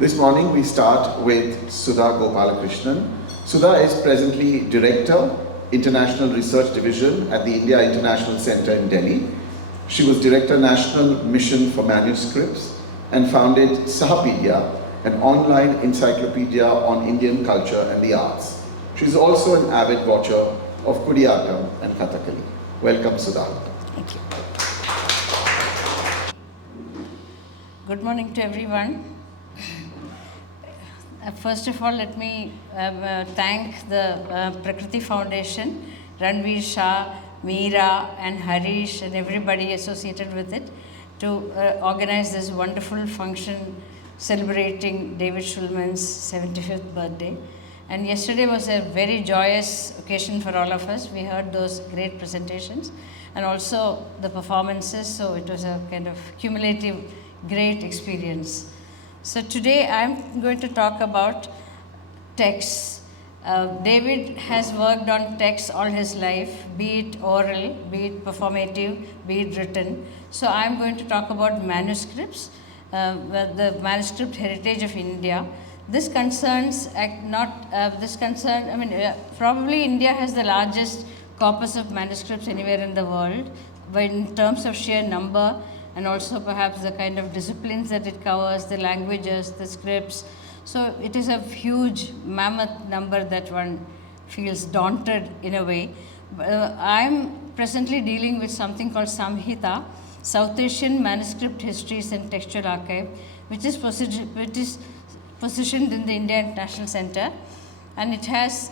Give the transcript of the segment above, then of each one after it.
This morning we start with Sudha Gopalakrishnan. Sudha is presently Director, International Research Division at the India International Center in Delhi. She was Director National Mission for Manuscripts and founded Sahapedia, an online encyclopedia on Indian culture and the arts. She is also an avid watcher of Kutiyattam and Kathakali. Welcome, Sudha. Thank you. Good morning to everyone. First of all, let me thank the Prakriti Foundation, Ranveer Shah, Meera and Harish and everybody associated with it to organize this wonderful function celebrating David Shulman's 75th birthday. And yesterday was a very joyous occasion for all of us. We heard those great presentations and also the performances, so it was a kind of cumulative great experience. So today I'm going to talk about texts. David has worked on texts all his life, be it oral, be it performative, be it written. So I'm going to talk about manuscripts, the manuscript heritage of India. This concerns probably India has the largest corpus of manuscripts anywhere in the world, but in terms of sheer number and also perhaps the kind of disciplines that it covers, the languages, the scripts. So it is a huge mammoth number that one feels daunted in a way. I'm presently dealing with something called Samhita, South Asian Manuscript Histories and Textual Archive, which is positioned in the India International Center, and it has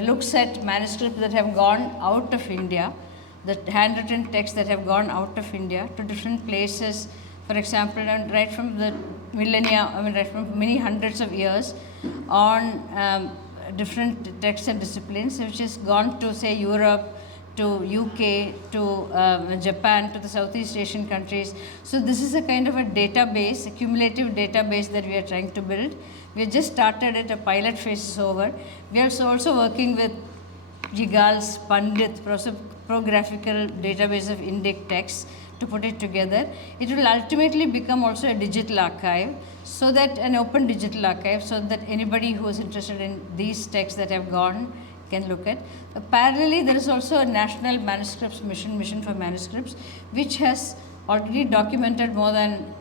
looks at manuscripts that have gone out of India, the handwritten texts that have gone out of India to different places, for example, and right from the millennia, right from many hundreds of years on different texts and disciplines, which has gone to say Europe, to UK, to Japan, to the Southeast Asian countries. So this is a kind of a database, a cumulative database that we are trying to build. We have just started it, a pilot phase is over. We are also working with Jigal's Pandit, Prographical Database of Indic Texts, to put it together. It will ultimately become also a digital archive, so that an open digital archive, so that anybody who is interested in these texts that have gone can look at. Parallelly, there is also a National Manuscripts Mission for Manuscripts, which has already documented more than,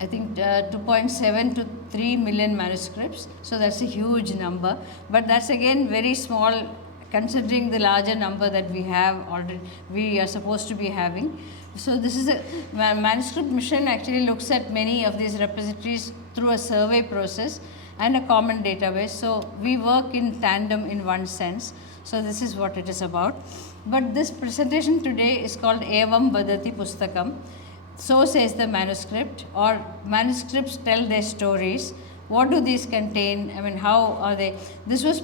I think, 2.7 to 3 million manuscripts. So that's a huge number, but that's again very small considering the larger number that we have already, we are supposed to be having. So this is a manuscript mission actually looks at many of these repositories through a survey process and a common database. So we work in tandem in one sense. So this is what it is about. But this presentation today is called Evam Vadati Pustakam. So says the manuscript, or manuscripts tell their stories. What do these contain? How are they? This was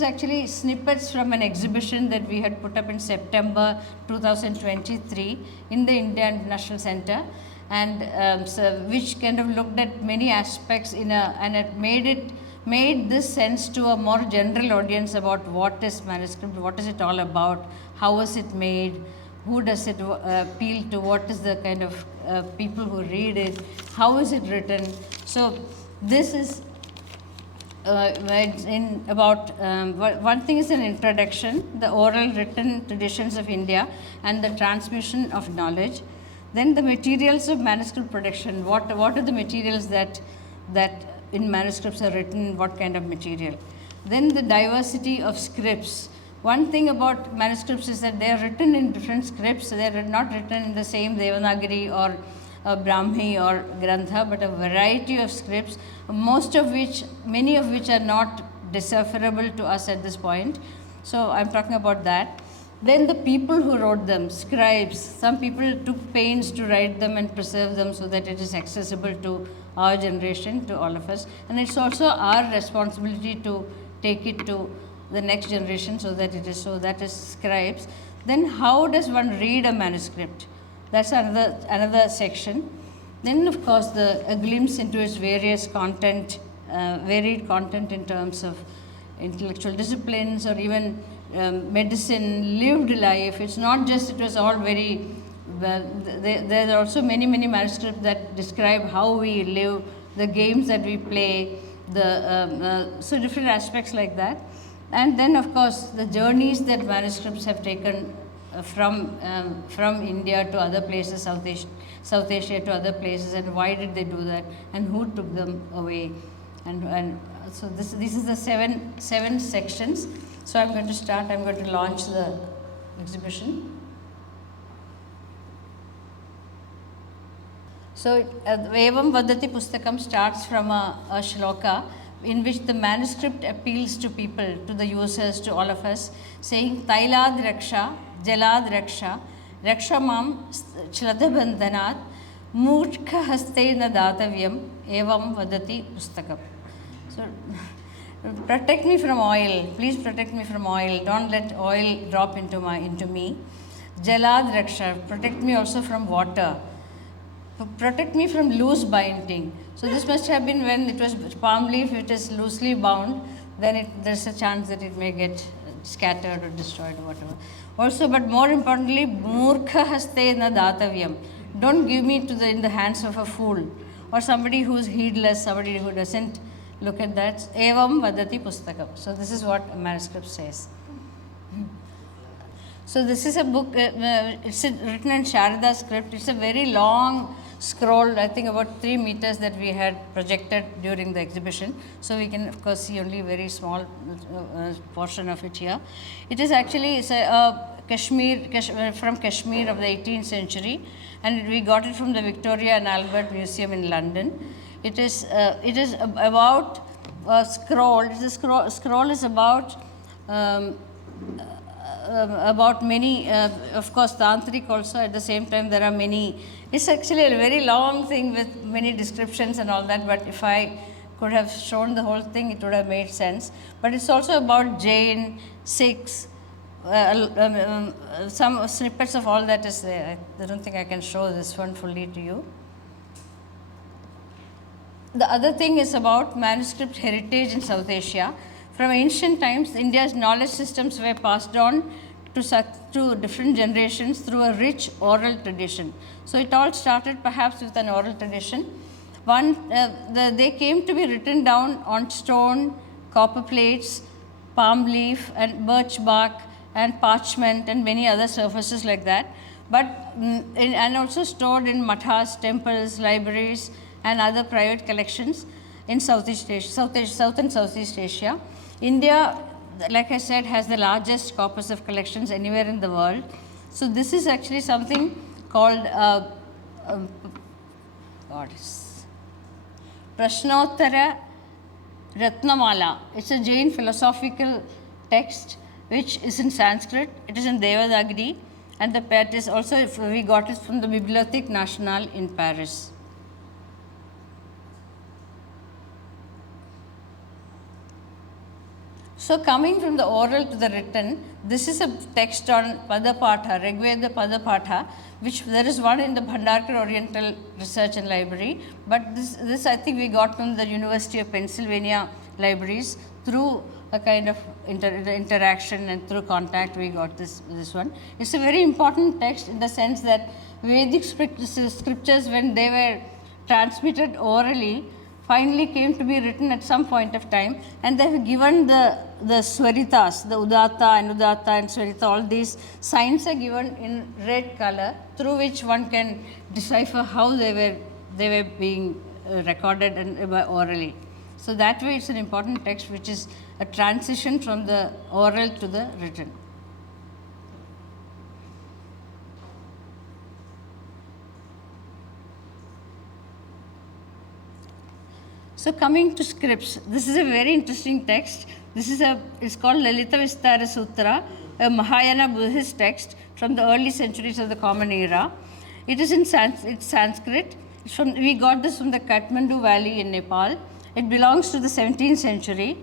actually snippets from an exhibition that we had put up in September 2023 in the India International Center, and which kind of looked at many aspects and it made this sense to a more general audience about what is manuscript, what is it all about, how is it made, who does it appeal to, what is the kind of people who read it, how is it written. So this is one thing is an introduction, the oral written traditions of India and the transmission of knowledge. Then the materials of manuscript production, what are the materials that in manuscripts are written, what kind of material. Then the diversity of scripts. One thing about manuscripts is that they are written in different scripts, they are not written in the same Devanagari or Brahmi or Grantha, but a variety of scripts, many of which are not decipherable to us at this point. So I'm talking about that. Then the people who wrote them, scribes, some people took pains to write them and preserve them so that it is accessible to our generation, to all of us. And it's also our responsibility to take it to the next generation so that that is scribes. Then how does one read a manuscript? That's another section. Then of course a glimpse into its various content, varied content in terms of intellectual disciplines or even medicine, lived life. It's not just, it was all very there are also many manuscripts that describe how we live, the games that we play, so different aspects like that. And then of course the journeys that manuscripts have taken from India to other places, South Asia to other places, and why did they do that, and who took them away, and so this is the seven sections. So I'm going to start. I'm going to launch the exhibition. So Evam Vadati Pustakam starts from a shloka in which the manuscript appeals to people, to the users, to all of us, saying Tailad Raksha, Jalad Raksha, Raksha Mam Chladabandhanat, Murkha Hastena Datavyam, Evam Vadati Pustakam. So protect me from oil, please protect me from oil, don't let oil drop into me. Jalad Raksha, protect me also from water. Protect me from loose binding. So this must have been when it was palm leaf, it is loosely bound, then there's a chance that it may get scattered or destroyed or whatever. Also, but more importantly, Murkha Haste na Datavyam. Don't give me in the hands of a fool or somebody who's heedless, somebody who doesn't look at that. Evam Vadati Pustakam. So this is what a manuscript says. So this is a book, it's written in Sharada script. It's a very long scroll, I think about 3 meters, that we had projected during the exhibition. So we can of course see only a very small portion of it here. It is actually from Kashmir of the 18th century, and we got it from the Victoria and Albert Museum in London. It is about a scroll. Scroll is about many, of course, tantric also. At the same time, there are many. It's actually a very long thing with many descriptions and all that, but if I could have shown the whole thing, it would have made sense. But it's also about Jain, Sikhs, some snippets of all that is there. I don't think I can show this one fully to you. The other thing is about manuscript heritage in South Asia. From ancient times, India's knowledge systems were passed on to different generations through a rich oral tradition. So it all started perhaps with an oral tradition. They came to be written down on stone, copper plates, palm leaf and birch bark and parchment and many other surfaces like that. And also stored in mathas, temples, libraries and other private collections in South and Southeast Asia. India, like I said, has the largest corpus of collections anywhere in the world. So this is actually something called Prashnottara Ratnamala. It's a Jain philosophical text which is in Sanskrit. It is in Devadagri, and we got it from the Bibliothèque Nationale in Paris. So coming from the oral to the written, this is a text on Padapatha, Rigveda Padapatha, which there is one in the Bhandarkar Oriental Research and Library, but this I think we got from the University of Pennsylvania libraries through a kind of interaction and through contact we got this one. It's a very important text in the sense that Vedic scriptures, when they were transmitted orally, finally came to be written at some point of time, and they have given the swaritas, the Udatta and Swarita, all these signs are given in red color through which one can decipher how they were being recorded and orally. So that way it's an important text which is a transition from the oral to the written. So coming to scripts, this is a very interesting text. It's called Lalita Vistara Sutra, a Mahayana Buddhist text from the early centuries of the Common Era. It is in Sanskrit. We got this from the Kathmandu Valley in Nepal. It belongs to the 17th century.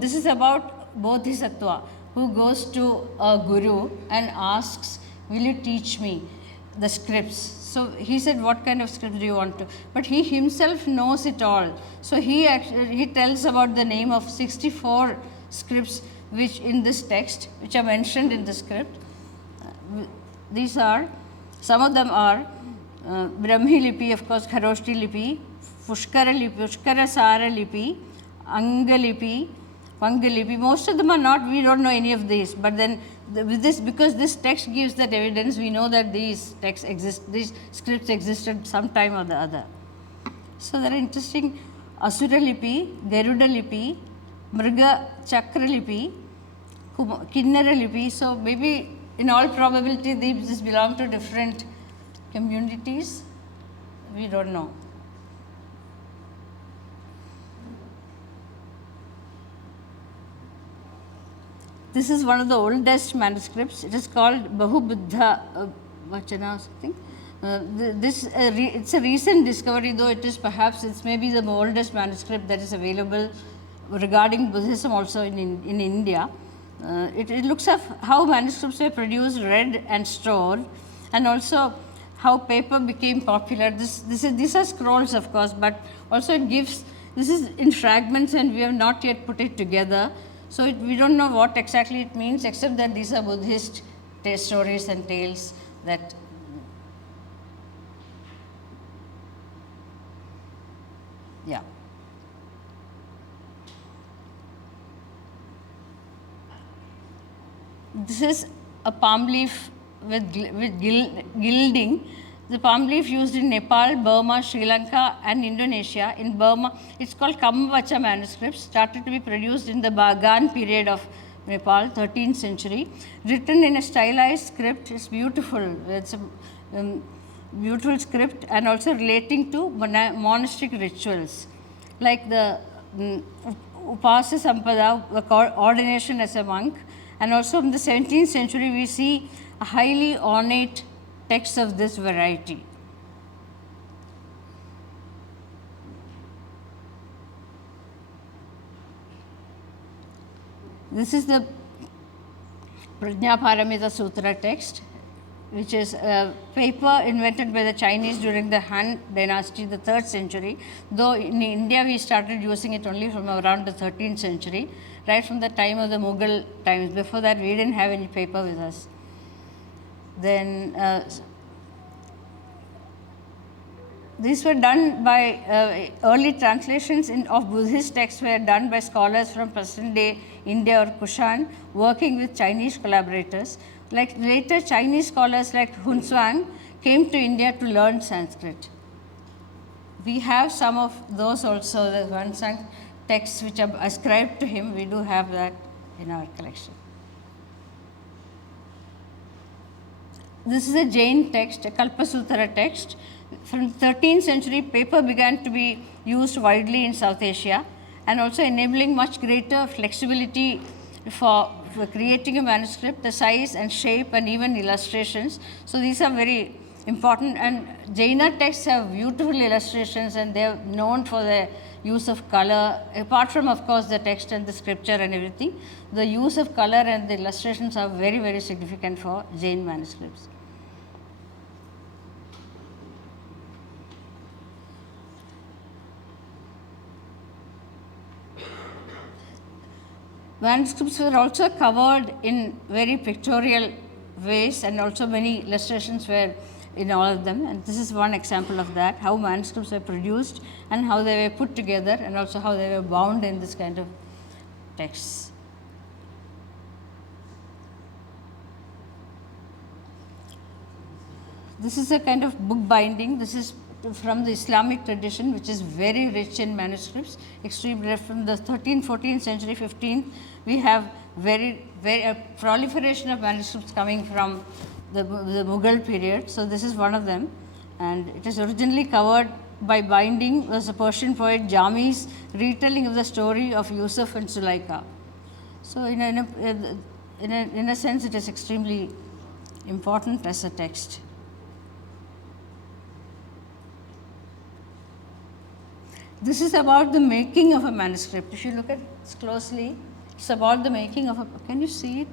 This is about Bodhisattva who goes to a guru and asks, will you teach me the scripts? So he said, what kind of script do you want to? But he himself knows it all. So he tells about the name of 64 scripts which in this text, which are mentioned in the script. these are, some of them are Brahmi Lipi, of course, Kharoshti Lipi, Pushkara Sara Lipi, Anga Lipi, Panga Lipi. Most of them are not, we don't know any of these, but then with this, because this text gives that evidence, we know that these texts exist, these scripts existed sometime or the other. So there are interesting Asura Lipi, Garuda Lipi, Mriga Chakra Lipi, Kinnara Lipi. So maybe in all probability these belong to different communities. We don't know. This is one of the oldest manuscripts. It is called Bahubuddha Vachana or something. It's a recent discovery, though it is perhaps, it's maybe the oldest manuscript that is available regarding Buddhism also in India. It looks at how manuscripts were produced, read and stored, and also how paper became popular. These are scrolls, of course, but also it gives, this is in fragments and we have not yet put it together. So we don't know what exactly it means, except that these are Buddhist stories and tales that yeah. This is a palm leaf with gilding. The palm leaf used in Nepal, Burma, Sri Lanka and Indonesia. In Burma, it's called Kamvacha manuscripts, started to be produced in the Bagan period of Nepal, 13th century. Written in a stylized script, it's beautiful. It's a beautiful script and also relating to monastic rituals, like the Upasa Sampada, the ordination as a monk. And also in the 17th century, we see a highly ornate texts of this variety. This is the Prajnaparamita Sutra text, which is a paper invented by the Chinese during the Han dynasty, the 3rd century, though in India we started using it only from around the 13th century, right from the time of the Mughal times. Before that, we didn't have any paper with us. Then these were done by early translations of Buddhist texts were done by scholars from present day India or Kushan, working with Chinese collaborators. Like later Chinese scholars like Hunswang came to India to learn Sanskrit. We have some of those also, the Hunswang texts which are ascribed to him. We do have that in our collection. This is a Jain text, a Kalpasutra text. From 13th century, paper began to be used widely in South Asia and also enabling much greater flexibility for creating a manuscript, the size and shape and even illustrations. So these are very important, and Jaina texts have beautiful illustrations and they are known for their use of color, apart from of course the text and the scripture and everything. The use of color and the illustrations are very, very significant for Jain manuscripts. Manuscripts were also covered in very pictorial ways, and also many illustrations were in all of them. And this is one example of that, how manuscripts were produced and how they were put together, and also how they were bound in this kind of texts. This is a kind of book binding. This is from the Islamic tradition, which is very rich in manuscripts, extremely from the 13th, 14th century, 15th. We have very proliferation of manuscripts coming from the Mughal period. So this is one of them, and it is originally covered by binding was the Persian poet Jami's retelling of the story of Yusuf and Sulaika. So in a sense, it is extremely important as a text. This is about the making of a manuscript. If you look at it closely, it's about the making of a, can you see it?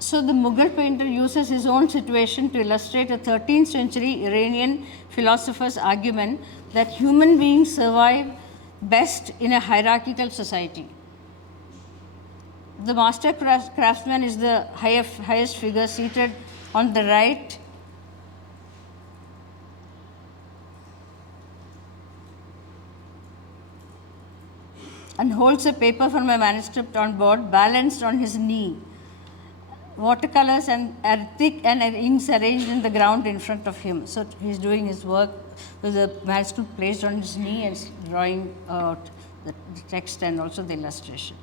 So the Mughal painter uses his own situation to illustrate a 13th century Iranian philosopher's argument that human beings survive best in a hierarchical society. The master craftsman is the highest figure seated on the right. And holds a paper from a manuscript on board, balanced on his knee. Watercolors are thick and inks arranged in the ground in front of him. So he's doing his work with the manuscript placed on his knee and drawing out the text and also the illustration.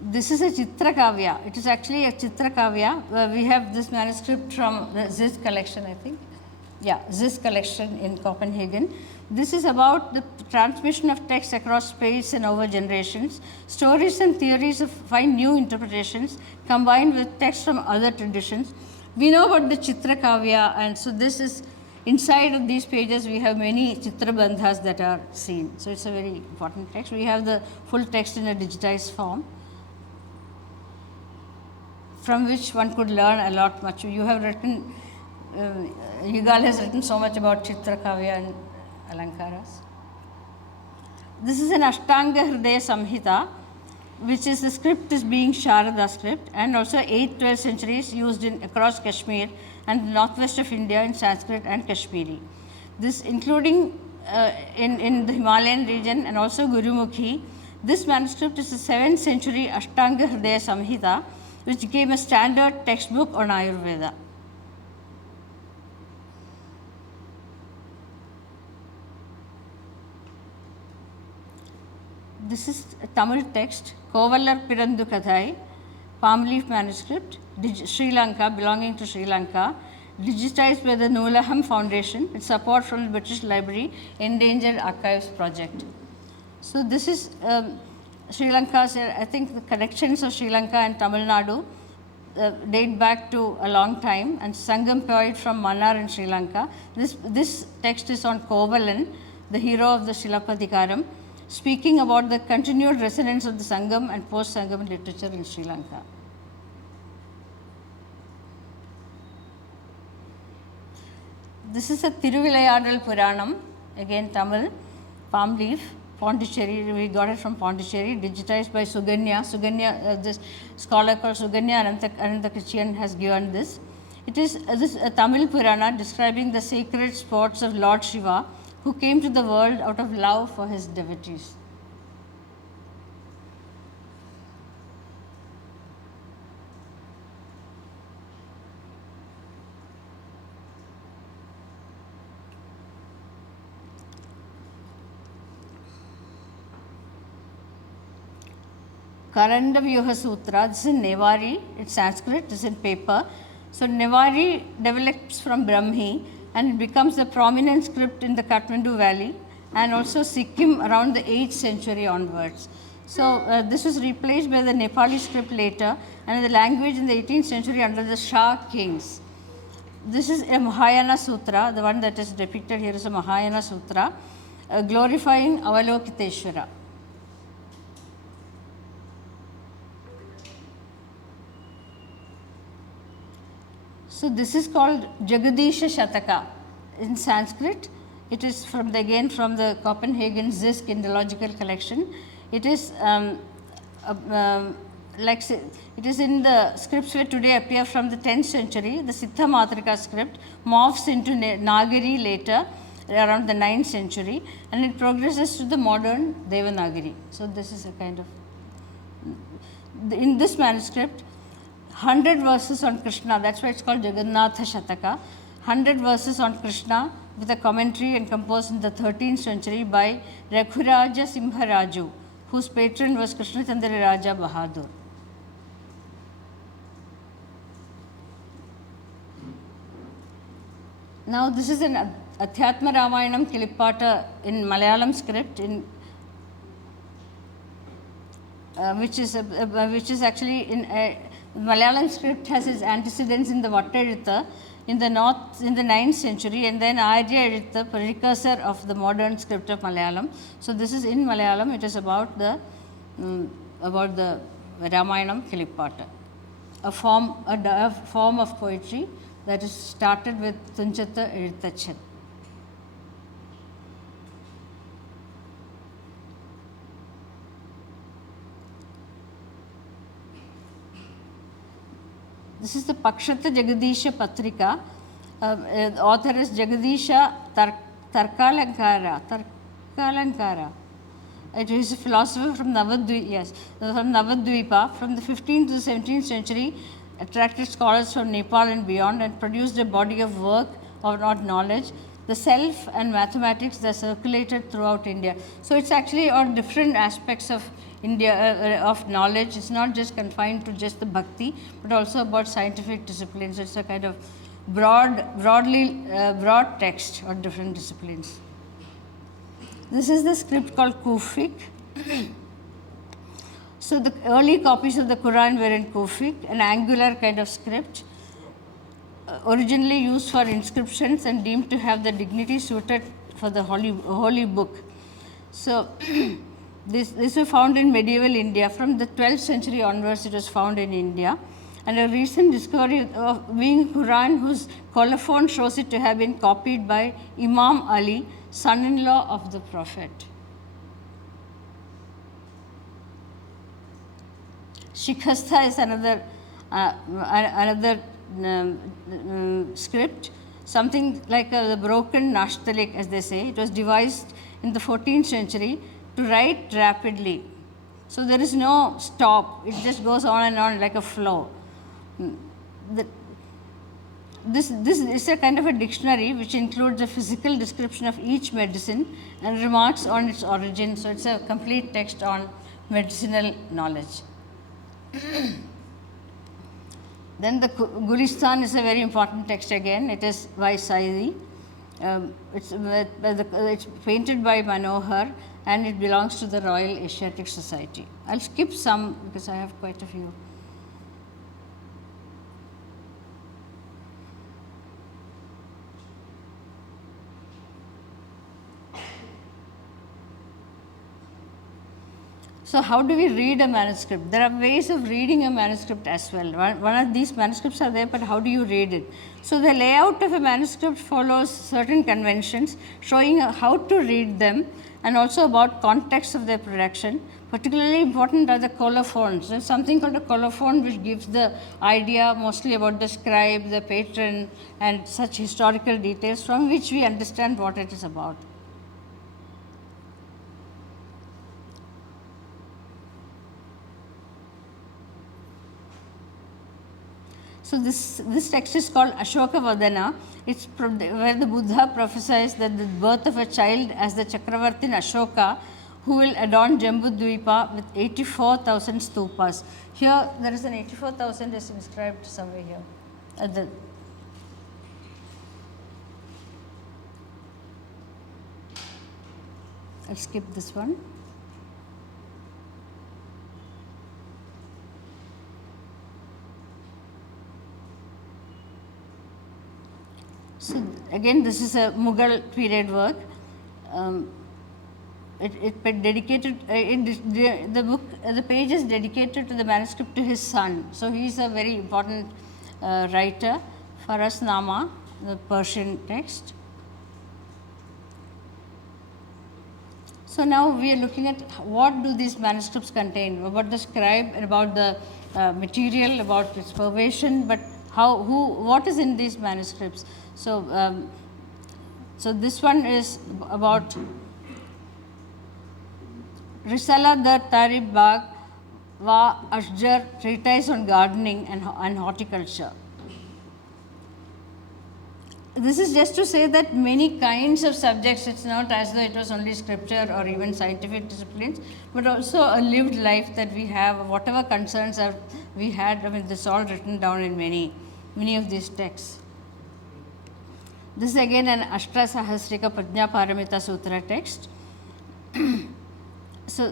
This is a Chitrakavya. It is actually a Chitrakavya. We have this manuscript from the Ziz collection, I think. Yeah, Ziz collection in Copenhagen. This is about the transmission of text across space and over generations. Stories and theories find new interpretations combined with text from other traditions. We know about the Chitrakavya, and so this is inside of these pages we have many Chitrabandhas that are seen. So it's a very important text. We have the full text in a digitized form, from which one could learn a lot much. You have written, Yugal has written so much about Chitrakavya and Alankaras. This is an Ashtanga Hridaya Samhita, which is the script is being Sharada script, and also 8th, 12th centuries used across Kashmir and northwest of India in Sanskrit and Kashmiri. This including in the Himalayan region and also Gurumukhi. This manuscript is a 7th century Ashtanga Hridaya Samhita, which became a standard textbook on Ayurveda. This is a Tamil text, Kovalar Pirandu Kathai, palm leaf manuscript, Sri Lanka, belonging to Sri Lanka, digitized by the Noolaham Foundation with support from the British Library Endangered Archives Project. So this is Sri Lanka's, I think the collections of Sri Lanka and Tamil Nadu date back to a long time, and Sangam poet from Mannar in Sri Lanka. This text is on Kovalan, the hero of the Shilapadikaram, speaking about the continued resonance of the Sangam and post-Sangam literature in Sri Lanka. This is a Thiruvilayadal Puranam, again Tamil, palm leaf, Pondicherry, we got it from Pondicherry, digitized by Suganya, this scholar called Suganya Anantha has given this. It is a Tamil Purana describing the sacred sports of Lord Shiva, who came to the world out of love for his devotees. Karandavyuha Sutra, this is in Nevari, it's Sanskrit, this is in paper. So Nevari develops from Brahmi and it becomes the prominent script in the Kathmandu Valley and also Sikkim around the 8th century onwards. So this was replaced by the Nepali script later and the language in the 18th century under the Shah kings. This is a Mahayana Sutra, the one that is depicted here is a Mahayana Sutra, glorifying Avalokiteshvara. So this is called Jagadisha Shataka in Sanskrit. It is from the Copenhagen Ziz Kindological collection. It is it is in the scripts which today appear from the 10th century. The Siddha Matrika script morphs into Nagari later, around the 9th century, and it progresses to the modern Devanagari. So this is a kind of, in this manuscript, 100 verses on Krishna, that's why it's called Jagannatha Shataka. 100 verses on Krishna with a commentary and composed in the 13th century by Raghuraja Simharaju, whose patron was Krishnachandra Raja Bahadur. Now this is an Adhyatma Ramayanam Kilipata in Malayalam script, which is actually in Malayalam script has its antecedents in the Vattelizhutha in the 9th century, and then Arya Ezhuthu, precursor of the modern script of Malayalam. So this is in Malayalam. It is about the Ramayanam Kilipata, a form of poetry that is started with Tunchatta Ezhuthachan. This is the Pakshata Jagadisha Patrika. Author is Jagadisha Tarkalankara. It is a philosopher from Navadvipa. From the 15th to the 17th century, attracted scholars from Nepal and beyond and produced a body of work of knowledge, the self and mathematics that circulated throughout India. So it's actually on different aspects of India, of knowledge. It's not just confined to just the bhakti, but also about scientific disciplines. It's a kind of broad text on different disciplines. This is the script called Kufic. So the early copies of the Quran were in Kufic, an angular kind of script, originally used for inscriptions and deemed to have the dignity suited for the holy book. So this was found in medieval India. From the 12th century onwards, it was found in India. And a recent discovery of being Quran, whose colophon shows it to have been copied by Imam Ali, son-in-law of the Prophet. Shikhastha is another script, something like the broken Nashtalik, as they say. It was devised in the 14th century to write rapidly. So there is no stop, it just goes on and on like a flow. This is a kind of a dictionary which includes a physical description of each medicine and remarks on its origin. So it's a complete text on medicinal knowledge. Then the Gulistan is a very important text again. It is by Saidi. It's painted by Manohar and it belongs to the Royal Asiatic Society. I'll skip some because I have quite a few. So how do we read a manuscript? There are ways of reading a manuscript as well. One of these manuscripts are there, but how do you read it? So the layout of a manuscript follows certain conventions showing how to read them and also about context of their production. Particularly important are the colophons. There's something called a colophon which gives the idea mostly about the scribe, the patron, and such historical details from which we understand what it is about. So this text is called Ashoka Vadana. It's where the Buddha prophesies that the birth of a child as the Chakravartin Ashoka, who will adorn Jambudvipa with 84,000 stupas. Here there is an 84,000 is inscribed somewhere here. I'll skip this one. So again, this is a Mughal period work. The page is dedicated to the manuscript to his son. So he is a very important writer. Farasnama, the Persian text. So now we are looking at what do these manuscripts contain, about the scribe and about the material, about its pervasion, but what is in these manuscripts. So, so this one is about Risala Dar Tarib Bagh Va Ashjar, treatise on gardening and horticulture. This is just to say that many kinds of subjects, it's not as though it was only scripture or even scientific disciplines, but also a lived life that we have, whatever concerns we had, I mean, this is all written down in many of these texts. This is again an Ashtra Sahasrika Prajna Paramita Sutra text. So,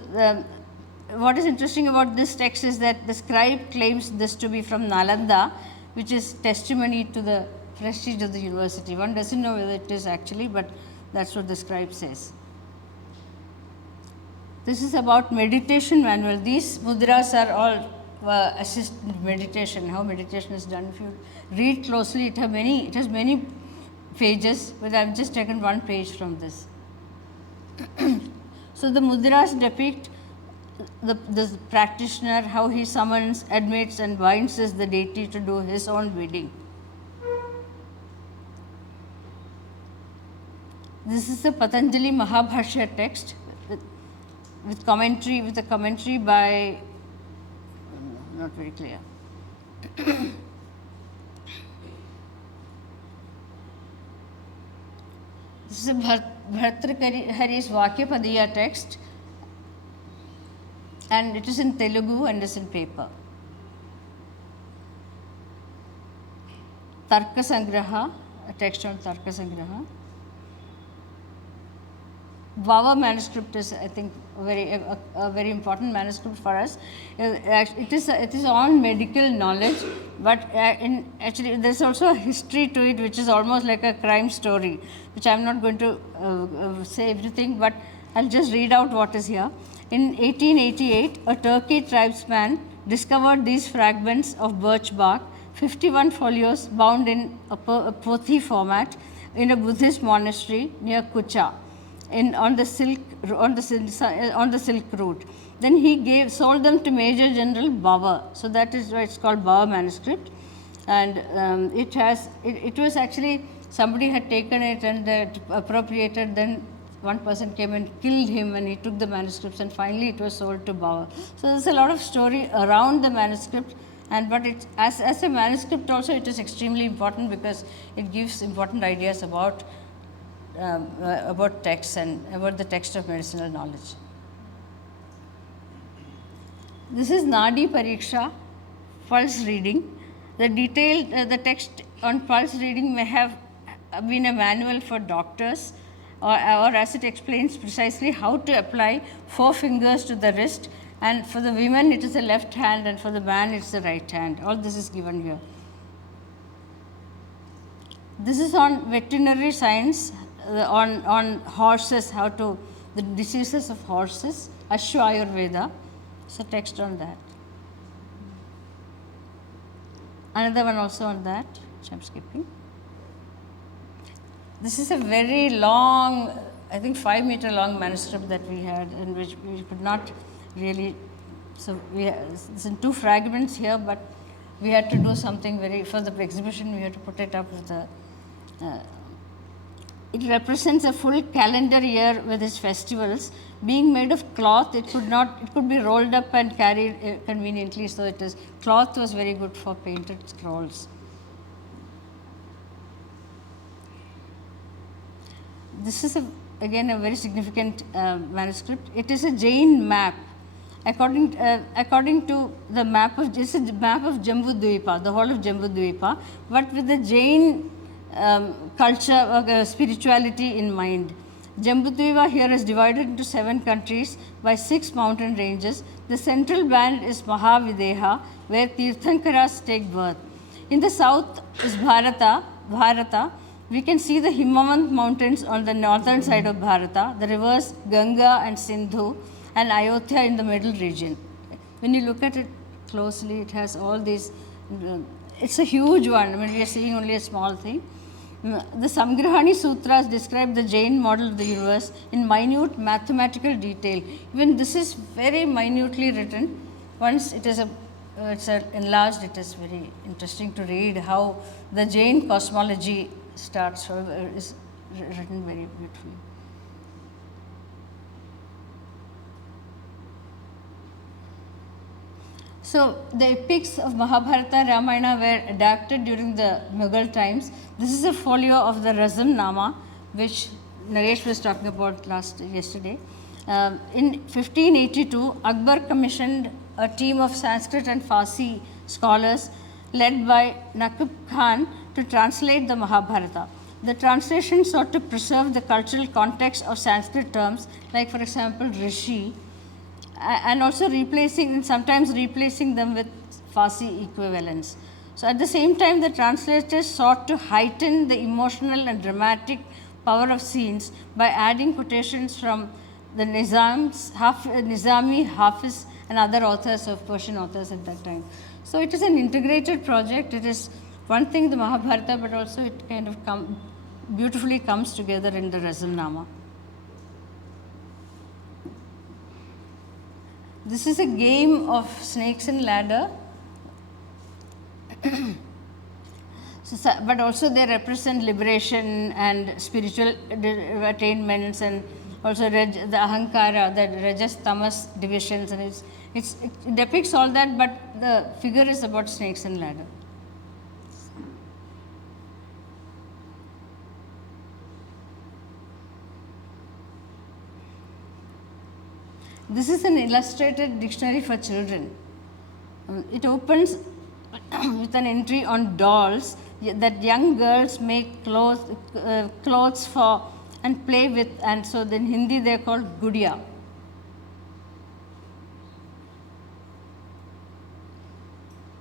what is interesting about this text is that the scribe claims this to be from Nalanda, which is testimony to the prestige of the university. One doesn't know whether it is actually, but that's what the scribe says. This is about meditation manual. These mudras are all assist meditation, how meditation is done. If you read closely, it has many pages, but I've just taken one page from this. So the mudras depict the practitioner, how he summons, admits and binds the deity to do his own bidding. This is the Patanjali Mahabhashya text with a commentary by, not very clear. This is a Bhartrhari's Vakyapadiya text, and it is in Telugu and is in paper. Tarka Sangraha, a text on Tarka Sangraha. Baba manuscript is, I think, a very important manuscript for us. It is on medical knowledge, but actually there's also a history to it, which is almost like a crime story, which I'm not going to say everything, but I'll just read out what is here. In 1888, a Turkey tribesman discovered these fragments of birch bark, 51 folios bound in a pothi format, in a Buddhist monastery near Kucha, on the silk route. Then he sold them to Major General Bauer. So that is why it's called Bauer manuscript. And it was actually, somebody had taken it and appropriated, then one person came and killed him and he took the manuscripts, and finally it was sold to Bauer. So there's a lot of story around the manuscript, but it, as a manuscript also, it is extremely important because it gives important ideas about texts and about the text of medicinal knowledge. This is Nadi Pariksha, pulse reading. The text on pulse reading may have been a manual for doctors, or as it explains precisely how to apply 4 fingers to the wrist, and for the women it is the left hand and for the man it's the right hand. All this is given here. This is on veterinary science, on horses, the diseases of horses, Ashwa Ayurveda. So text on that. Another one also on that, which I'm skipping. This is a very long, I think 5-meter long manuscript that we had, in which we could not really, so it's in 2 fragments here, but we had to do something for the exhibition, we had to put it up with it represents a full calendar year with its festivals. Being made of cloth, it could be rolled up and carried conveniently, so cloth was very good for painted scrolls. This is again a very significant manuscript. It is a Jain map. According to the map of Jambudvipa, the whole of Jambudvipa, but with the Jain culture, spirituality in mind. Jambudvipa here is divided into 7 countries by 6 mountain ranges. The central band is Mahavideha, where Tirthankaras take birth. In the south is Bharata. We can see the Himawant mountains on the northern side of Bharata, the rivers Ganga and Sindhu, and Ayodhya in the middle region. When you look at it closely, it has all these, it's a huge one. I mean, we are seeing only a small thing. The Samgrahani Sutras describe the Jain model of the universe in minute mathematical detail. Even this is very minutely written. Once it is enlarged, it is very interesting to read how the Jain cosmology starts, is written very beautifully. So the epics of Mahabharata, Ramayana were adapted during the Mughal times. This is a folio of the Razam Nama, which Naresh was talking about yesterday. In 1582, Akbar commissioned a team of Sanskrit and Farsi scholars led by Naqib Khan to translate the Mahabharata. The translation sought to preserve the cultural context of Sanskrit terms, like, for example, Rishi, and also sometimes replacing them with Farsi equivalents. So at the same time, the translators sought to heighten the emotional and dramatic power of scenes by adding quotations from the Nizami, Hafiz, and other authors of Persian authors at that time. So it is an integrated project. It is one thing, the Mahabharata, but also it kind of beautifully comes together in the Razam Nama. This is a game of snakes and ladder. But also they represent liberation and spiritual attainments, and also the ahankara, the rajas tamas divisions, and it depicts all that, but the figure is about snakes and ladder. This is an illustrated dictionary for children. It opens with an entry on dolls that young girls make clothes for and play with, and so in Hindi they are called gudiya.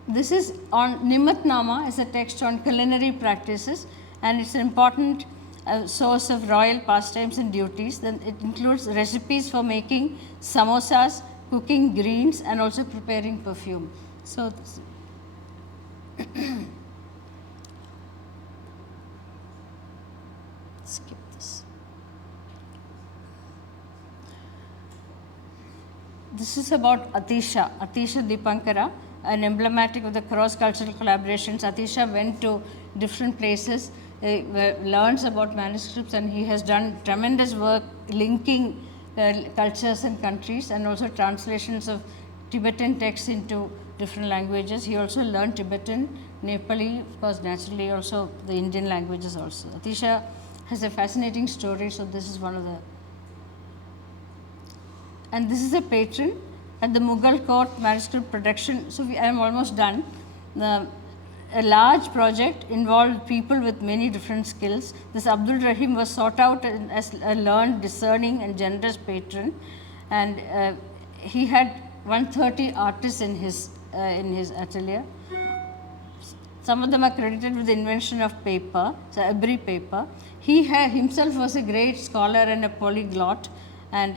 This is on Nimatnama, is a text on culinary practices, and it's an important source of royal pastimes and duties. Then it includes recipes for making samosas, cooking greens, and also preparing perfume. So skip this. This is about Atisha Dipankara, an emblematic of the cross-cultural collaborations. Atisha went to different places, learns about manuscripts, and he has done tremendous work linking cultures and countries, and also translations of Tibetan texts into different languages. He also learned Tibetan, Nepali, of course, naturally also the Indian languages also. Atisha has a fascinating story, so this is one of the. And this is a patron at the Mughal court manuscript production. So I am almost done. A large project involved people with many different skills. This Abdul Rahim was sought out as a learned, discerning, and generous patron, and he had 130 artists in his atelier. Some of them are credited with the invention of paper, so Abri paper. He himself was a great scholar and a polyglot, and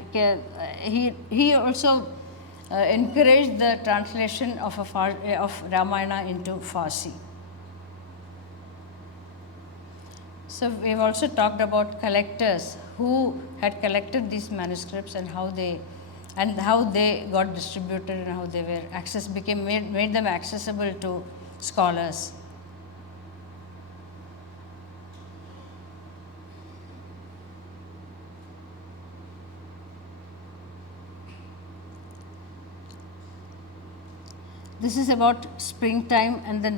he also encouraged the translation of Ramayana into Farsi. So we have also talked about collectors who had collected these manuscripts and how they got distributed and how they were made them accessible to scholars. This is about springtime and the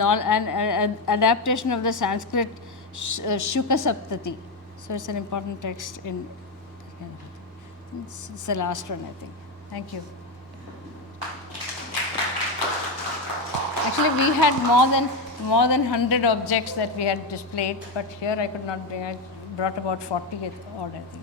adaptation of the Sanskrit Shuka Saptati. So it's an important text in. It's the last one, I think. Thank you. Actually, we had more than 100 objects that we had displayed, but here I could not bring. I brought about 40 odd, I think.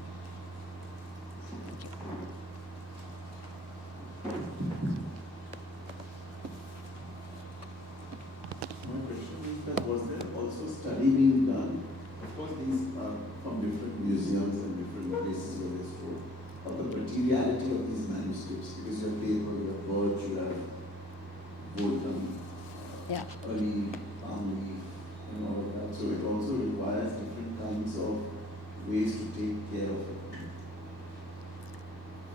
Was there also study being done? Of course, these are from different museums and different places where they're stored, of the materiality of these manuscripts, because your paper, your birch, you have wood, early palm leaf, and all of that. So it also requires different kinds of ways to take care of it.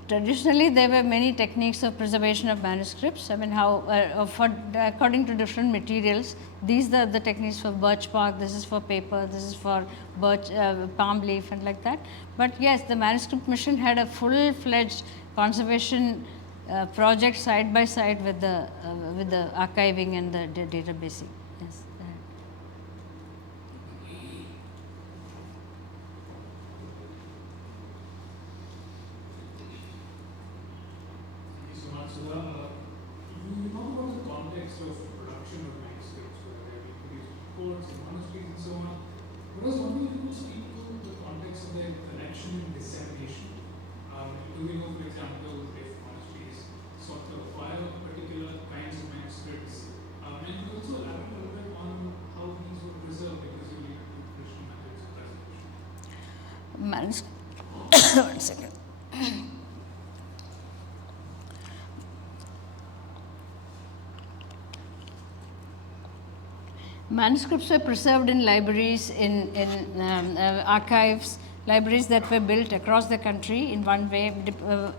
Traditionally, there were many techniques of preservation of manuscripts. I mean, according to different materials, these are the techniques for birch bark, this is for paper, this is for birch, palm leaf, and like that. But yes, the Manuscript Mission had a full-fledged conservation project side by side with the archiving and the databasing. Yes. You talk about the context of production of manuscripts, where there have been reports and monasteries and so on. But I was wondering if you could speak to the context of their collection and dissemination. Do we know, for example, if monasteries sought to acquire particular kinds of manuscripts? And you could also elaborate a little bit on how these were preserved, because you need traditional methods of preservation. One second. Manuscripts were preserved in libraries, in archives, libraries that were built across the country in one way,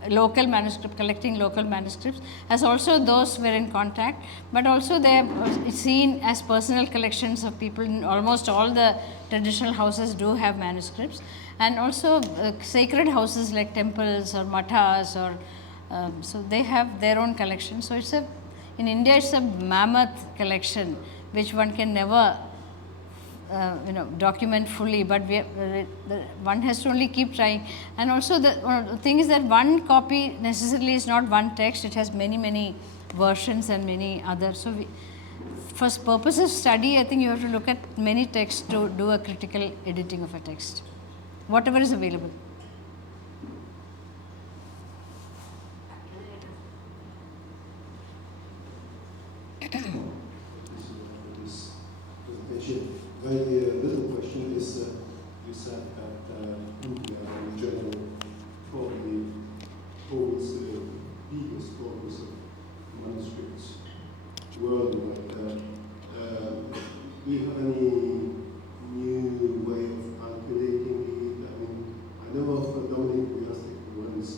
local manuscript, collecting local manuscripts, as also those were in contact, but also they are seen as personal collections of people. In almost all the traditional houses do have manuscripts, and also sacred houses like temples or mathas, or so they have their own collection. So it's in India it's a mammoth collection which one can never document fully, but one has to only keep trying. And also the thing is that one copy necessarily is not one text, it has many versions and many others. So for purpose of study, I think you have to look at many texts to do a critical editing of a text, whatever is available. This presentation. Very little question is, you said that India in general probably holds the biggest corpus of manuscripts worldwide. Do you have any new way of calculating it? I mean, I know of Dominic Piastic who once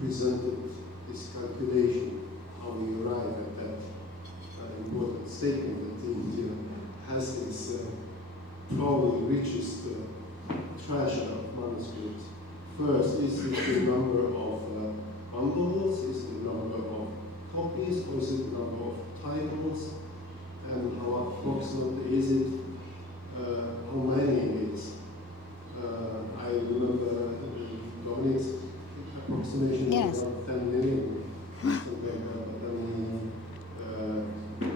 presented this calculation, how we arrive at that important statement that India has its probably richest treasure of manuscripts. First, is it the number of bundles? Is it the number of copies? Or is it the number of titles? And how approximate is it? How many it is? I remember Dominic's approximation was around 10 million. Something like that. But I mean,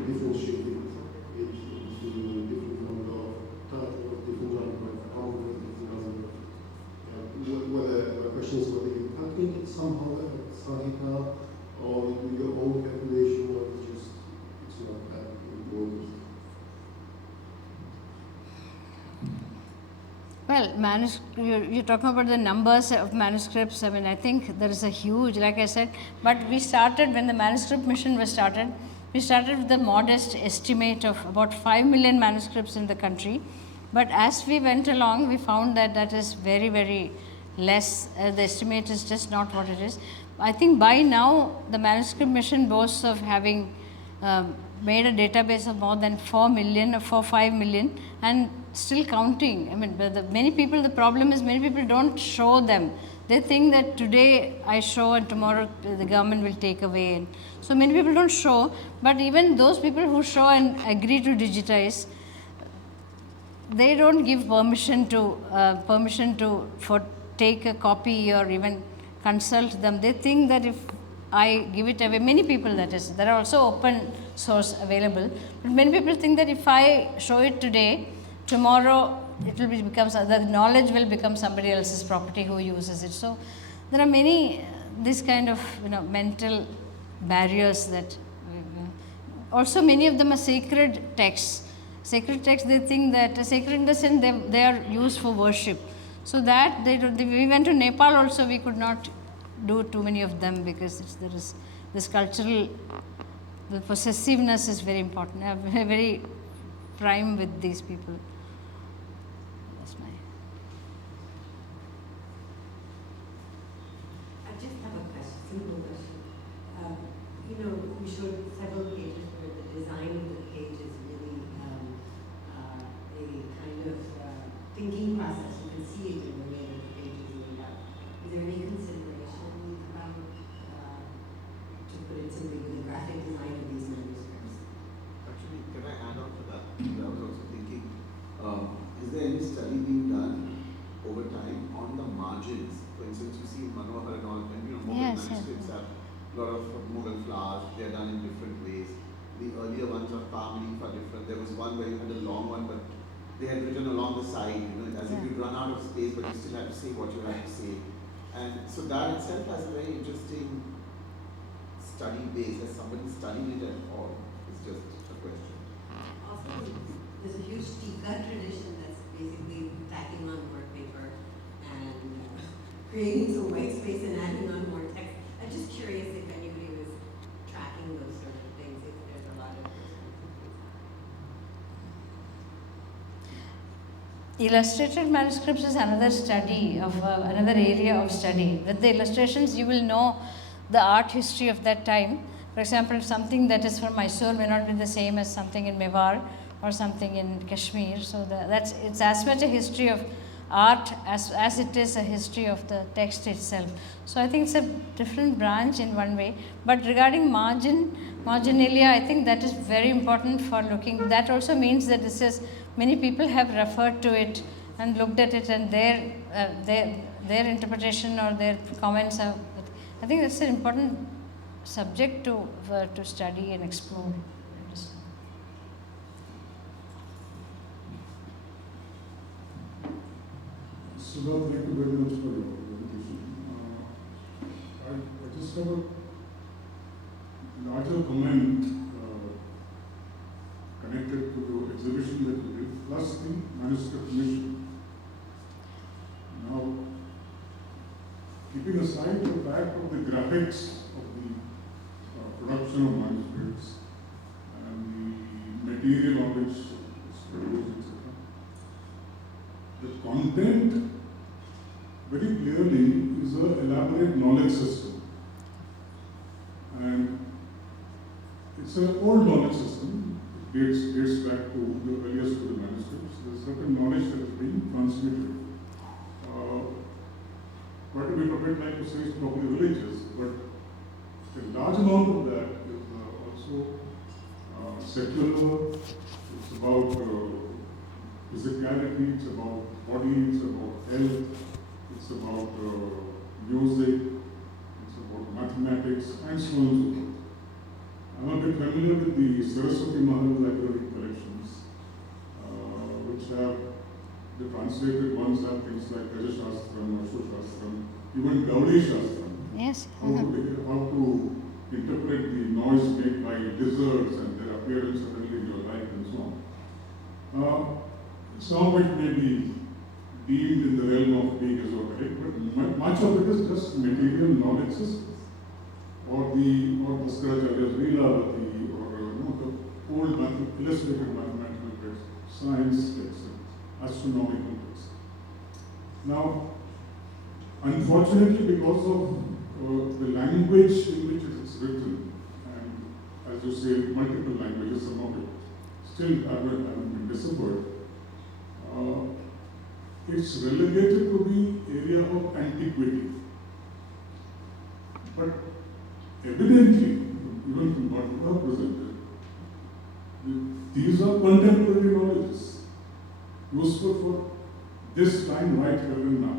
differentiate it into different number of titles, different number of authors, different number of my question is whether you calculate it somehow or do your own calculation, or just it's not that important. Well, you're talking about the numbers of manuscripts. I mean, I think there is a huge, like I said, but we started, when the manuscript mission was started, we started with a modest estimate of about 5 million manuscripts in the country. But as we went along, we found that that is very less. The estimate is just not what it is. I think by now, the manuscript mission boasts of having made a database of more than 4 million or 5 million, and still counting. I mean, many people, the problem is many people don't show them. They think that today I show and tomorrow the government will take away. And so many people don't show, but even those people who show and agree to digitize, they don't give permission to take a copy or even consult them. They think that if I give it away, many people, that is, there are also open source available, but many people think that if I show it today, tomorrow it will become, the knowledge will become somebody else's property who uses it. So there are many this kind of mental barriers that also many of them are sacred texts. Sacred texts, they think that sacred in the sense they are used for worship. So that we went to Nepal also, we could not do too many of them because there is this cultural, the possessiveness is very important, very prime with these people. That's my. I just have a question, simple question. We showed several pages where the design of the page is really a kind of thinking process. You can see it in the way that the page is laid out. Is there any consideration about, to put it simply, with the graphic design of these manuscripts? Actually, can I add on to that? I was also thinking, is there any study being done over time on the margins? For instance, you see Manohar and all, and Mughal manuscripts have a lot of Mughal flowers. They are done in different ways. The earlier ones of palm leaf are different. There was one where you had a long one, but they had written along the side, as if you'd run out of space, but you still have to say what you have to say. And so that itself has a very interesting study base. Has somebody studied it at all? It's just a question. Also, there's a huge tika tradition that's basically tacking on more paper and creating some white space and adding on more text. I'm just curious if anybody was tracking those sort of things, if there's a lot of Illustrated manuscripts is another study of another area of study. With the illustrations, you will know the art history of that time. For example, something that is from Mysore may not be the same as something in Mewar or something in Kashmir. So it's as much a history of art as it is a history of the text itself. So I think it's a different branch in one way. But regarding marginalia, I think that is very important for looking. That also means that this is, many people have referred to it and looked at it, and their interpretation or their comments are. I think it's an important subject to study and explore. Sudha, thank you very much for your presentation. I just have a larger comment connected to the exhibition that you did, plus the manuscript mission. Now, keeping aside the fact of the graphics of the production of manuscripts and the material on which it's produced, etc., the content very clearly is an elaborate knowledge system. And it's an old knowledge system. It dates back to the earliest of the manuscripts. There's certain knowledge that is being transmitted. Quite a bit of it, like you say, is probably religious, but a large amount of that is also secular. It's about physicality, it's about body, it's about health, it's about music, it's about mathematics, and so on and so forth. I'm a bit familiar with the Saraswati Mahal library collections, which have the translated ones have things like Rajashastram, Ashwashastram, even Gaudi Shastram. Yes. How to interpret the noise made by lizards and their appearance suddenly in your life and so on. Some of it may be deemed in the realm of being esoteric, but much of it is just material knowledge systems, or Bhaskaracharya's Leelavati, or the old illustrated mathematical texts, science texts, astronomical texts. Now, unfortunately, because of the language in which it is written, and as you say, multiple languages, some of it still haven't been deciphered, it's relegated to the area of antiquity. But evidently, even from what you have presented, these are contemporary knowledges, useful for this time right here and now.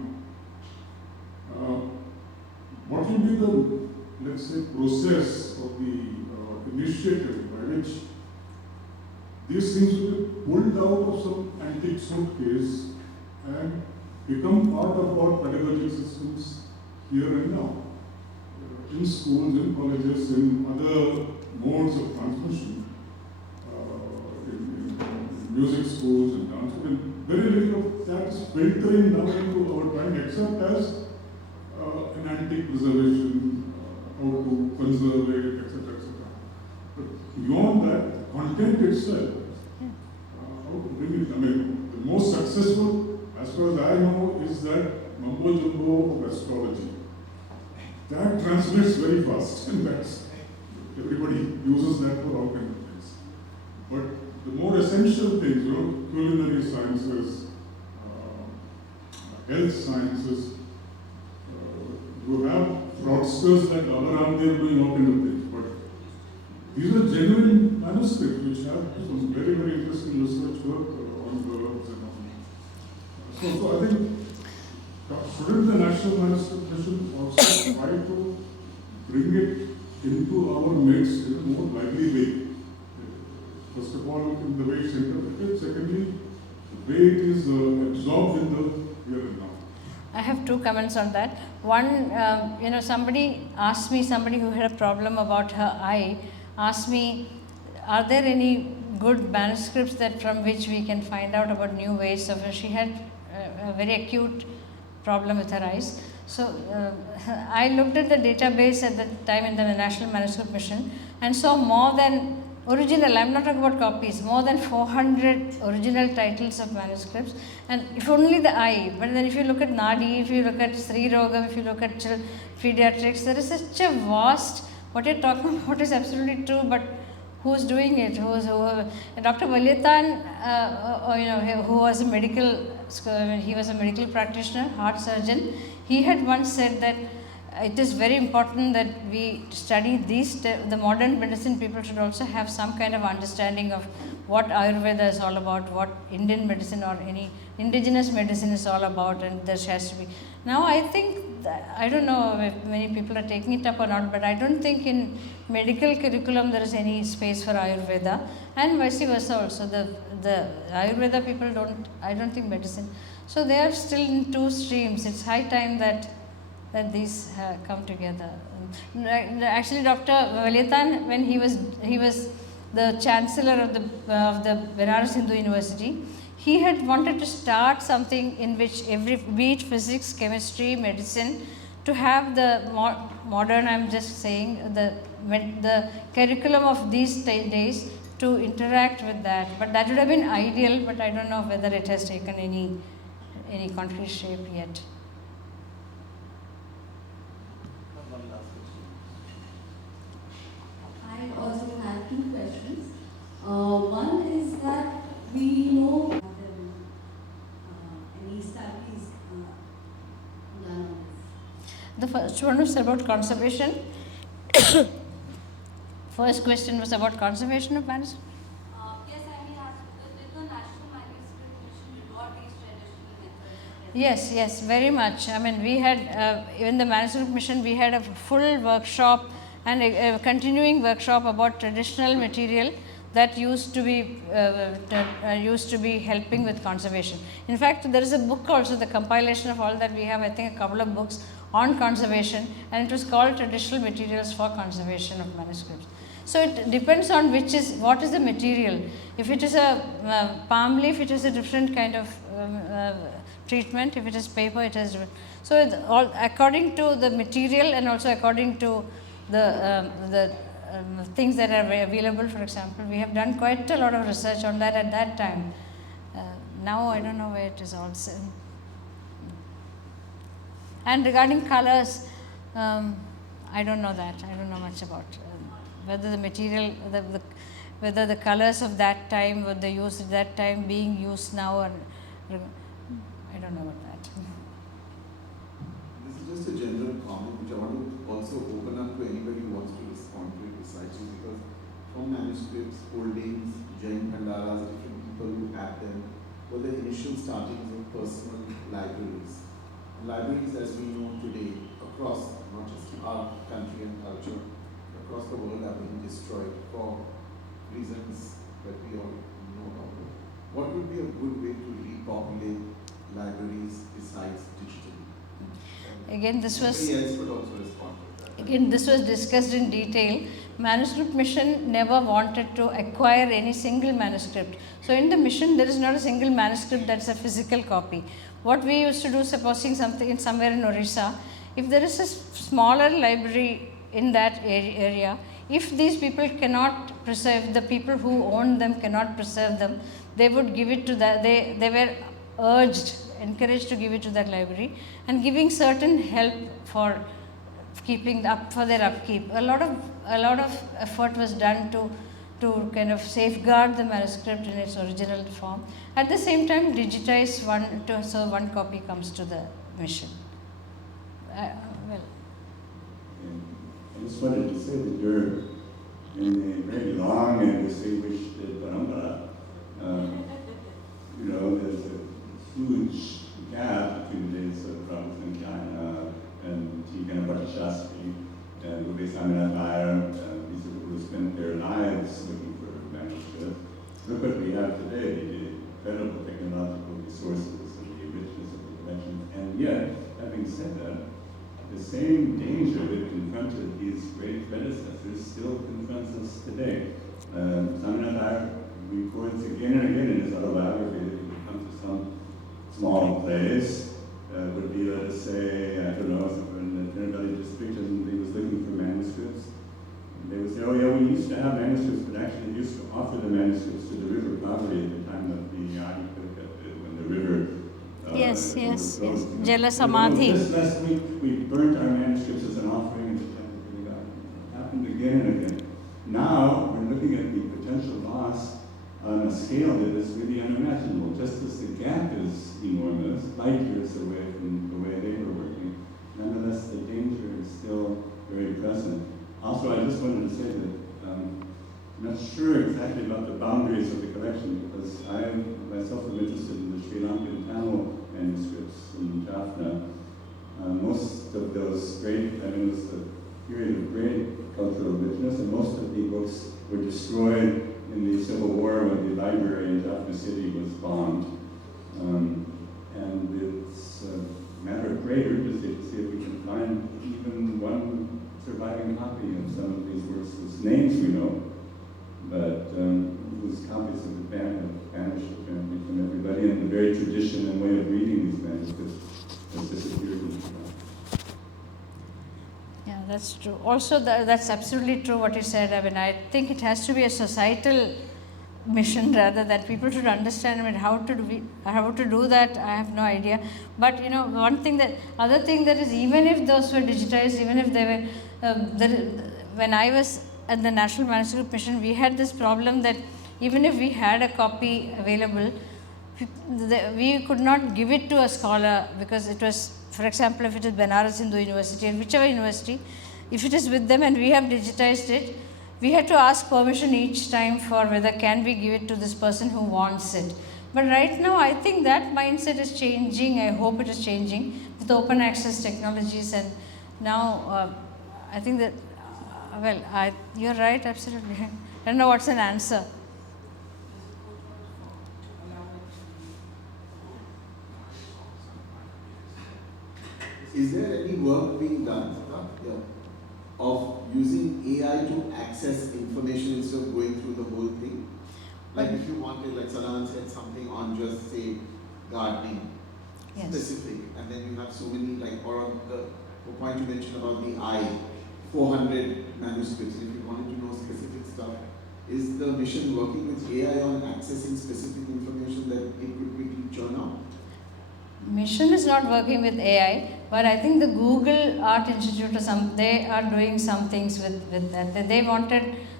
What will be the, let's say, process of the initiative by which these things will be pulled out of some antique suitcase and become part of our pedagogical systems here and now? In schools, in colleges, in other modes of transmission, in music schools and dance, and very little of that is filtering down into our time, except as an antique preservation, how to conserve it, etc., etc. But beyond that, content itself, how to bring it, I mean, the most successful, as far as I know, is that mumbo jumbo of astrology. That transmits very fast, and that's, everybody uses that for all kinds of things. But the more essential things, culinary sciences, health sciences, you have fraudsters like Avaramdev doing all kinds of things. But these are genuine manuscripts which have some very, very interesting research work on verbs and all. So I think, shouldn't the National Manuscript Mission also try to bring it into our midst in a more lively way? First of all, in the way it's interpreted. Secondly, the way it is absorbed in the here and now. I have two comments on that. One, somebody asked me, somebody who had a problem about her eye, asked me, are there any good manuscripts that from which we can find out about new ways of her? She had a very acute problem with her eyes. So I looked at the database at the time in the National Manuscript Mission and saw more than original, I'm not talking about copies, more than 400 original titles of manuscripts, and if only the eye, but then if you look at Nadi, if you look at Sri Rogam, if you look at pediatrics, there is such a vast, what you're talking about is absolutely true, but who's doing it? Dr. Valyathan, who was a he was a medical practitioner, heart surgeon. He had once said that it is very important that we study the modern medicine people should also have some kind of understanding of what Ayurveda is all about, what Indian medicine or any indigenous medicine is all about, and there has to be. Now I think, I don't know if many people are taking it up or not, but I don't think in medical curriculum there is any space for Ayurveda, and vice versa also. The Ayurveda people I don't think medicine. So they are still in two streams. It's high time that these come together. Actually, Dr. Valyathan, when he was the chancellor of the Benares Hindu University, he had wanted to start something in which be it physics, chemistry, medicine, to have the modern, I'm just saying, the curriculum of these days to interact with that. But that would have been ideal, but I don't know whether it has taken any concrete shape yet. I also have two questions. One is that we know any studies done on this. The first one was about conservation. First question was about conservation of manuscripts. Yes, I mean, did the National Manuscript Mission reward these traditional methods? Yes, very much. I mean, we had, in the Manuscript Mission, we had a full workshop and a continuing workshop about traditional material that used to be helping with conservation. In fact, there is a book also, the compilation of all that we have, I think a couple of books on conservation, and it was called Traditional Materials for Conservation of Manuscripts. So it depends on what is the material. If it is a palm leaf, it is a different kind of treatment. If it is paper, it is different. So it's all according to the material and also according to the things that are available. For example, we have done quite a lot of research on that at that time. Now I don't know where it is also. And regarding colors, I don't know that. I don't know much about whether the material, whether the colors of that time, were they used at that time, being used now, or I don't know about that. This is just a general comment which I want to also open up to anybody who wants to respond to it precisely, because from manuscripts, holdings, Jain Bhandaras, different people who had them, were the initial startings of personal libraries. And libraries, as we know today, across not just our country and culture, across the world, are being destroyed for reasons that we all know about. What would be a good way to repopulate libraries besides digitally? Again, this was discussed in detail. Manuscript Mission never wanted to acquire any single manuscript. So in the mission, there is not a single manuscript that's a physical copy. What we used to do, supposing something somewhere in Orissa, if there is a smaller library in that area, if these people cannot preserve, the people who own them cannot preserve them, they would give it to that. They were encouraged to give it to that library, and giving certain help for keeping for their upkeep. A lot of effort was done to kind of safeguard the manuscript in its original form. At the same time, digitize so one copy comes to the mission. I just wanted to say that you're in a very long and distinguished parampara. There's a huge gap between the days of Prabhupada China and Tikana Shastri and Rupi Saminath Iyer. These are people who spent their lives looking for manuscripts. Look what we have today, the incredible technological resources and the richness of the collections. And yet, having said that, the same danger that confronted these great predecessors still confronts us today. Saminath Iyer records again and again in his autobiography that he would come to some small place, would be, let us say, I don't know, somewhere in the Tirunelveli district, and he was looking for manuscripts. And they would say, oh yeah, we used to have manuscripts, but actually used to offer the manuscripts to the river Kaveri at the time of the when the river Yes, yes, yes. overflowed. Jala Samadhi. Just last week, we burnt our manuscripts as an offering at the temple to the god. It happened again and again. Now, we're looking at the potential loss on a scale that is really unimaginable. Just as the gap is enormous, light years away from the way they were working, nonetheless, the danger is still very present. Also, I just wanted to say that I'm not sure exactly about the boundaries of the collection because I myself am interested in the Sri Lankan Tamil manuscripts in Jaffna. Most of those great, it was a period of great cultural richness, and most of the books were destroyed in the Civil War when the library in Jaffna City was bombed. And it's a matter of great urgency to see if we can find even one surviving copy of some of these works whose names we know, but whose copies have vanished apparently from everybody, and the very tradition and way of reading these manuscripts has disappeared. Yeah, that's true. Also, that's absolutely true what you said. I mean, I think it has to be a societal mission rather that people should understand. I mean, how to do that, I have no idea. But other thing that is, even if those were digitized, even if they were, when I was at the National Manuscript Mission, we had this problem that even if we had a copy available, we could not give it to a scholar because it was, for example, if it is Benares Hindu University and whichever university, if it is with them and we have digitized it, we had to ask permission each time for whether can we give it to this person who wants it. But right now, I think that mindset is changing. I hope it is changing with open access technologies. And now, I think that, you're right, absolutely. I don't know what's an answer. Is there any work being done of using AI to access information instead of going through the whole thing? Like if you wanted, like Salan said, something on just say gardening, Yes. specific, and then you have so many, or on the point you mentioned about the eye, 400 manuscripts. If you wanted to know specific stuff, is the mission working with AI on accessing specific information that it could quickly churn out? Mission is not working with AI, but I think the Google Art Institute they are doing some things with that.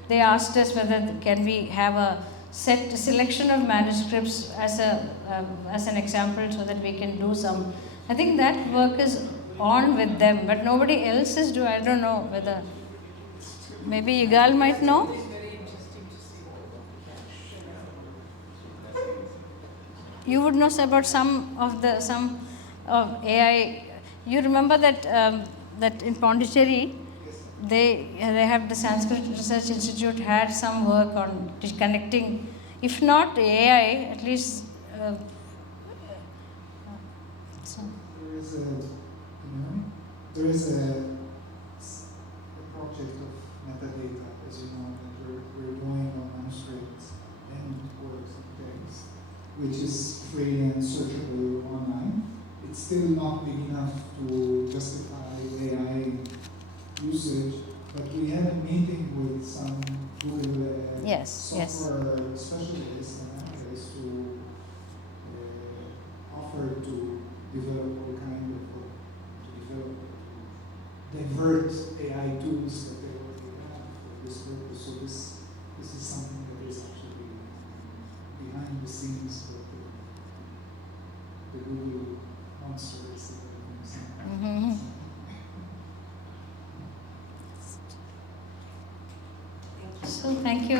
They asked us whether can we have a selection of manuscripts as an example so that we can do some. I think that work is on with them, but nobody else is doing. I don't know whether maybe Yigal might know. You would know about some of AI. You remember that that in Pondicherry, they have the Sanskrit Research Institute had some work on connecting, if not AI, at least. There is a project of metadata, as you know, that we're doing on manuscripts and works and texts, which is free and searchable online. It's still not big enough to justify AI usage, but we had a meeting with some Google software specialists and analysts who offered to develop all kind of divert AI tools that they already have for this purpose. So this is something that is actually behind the scenes with the Google monsters. Mm-hmm. So thank you.